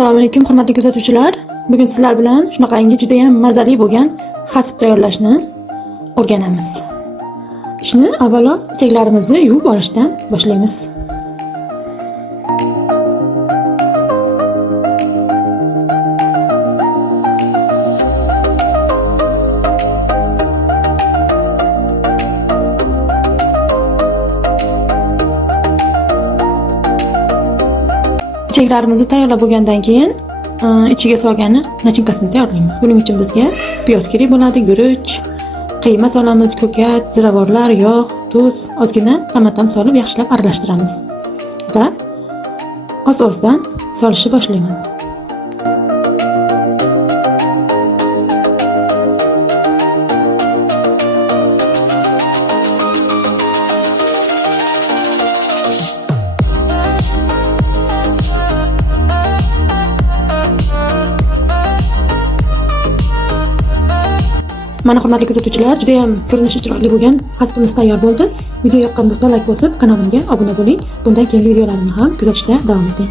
Assalomu alaykum hurmatli kuzatuvchilar. Bugun sizlar bilan shunaqangi juda ham mazali bo'lgan xasib tayyorlashni o'rganamiz. Ishni avvalo ichaklarimizni yuvib olishdan boshlaymiz. Ichaklarimizni tayyorlab bo'lgandan keyin ichiga solgani nachinkasini tayyorlaymiz. Buning uchun bizga piyoz kerak bo'ladi, guruch, qiyma solamiz, ko'kat, ziravorlar, yog', tuz, ozgina tomat ham solib yaxshilab aralashtiramiz. Va oz-ozdan solishni boshlaymiz. Mana hurmatli kuzatuvchilar, juda ham ko'rinishi chiroyli bo'lgan xasibimiz tayyor bo'ldi. Video yoqqan bo'lsa like bosib, kanalimga obuna bo'ling. Bundan keyingi videolarimni ham kuzatishda davom eting.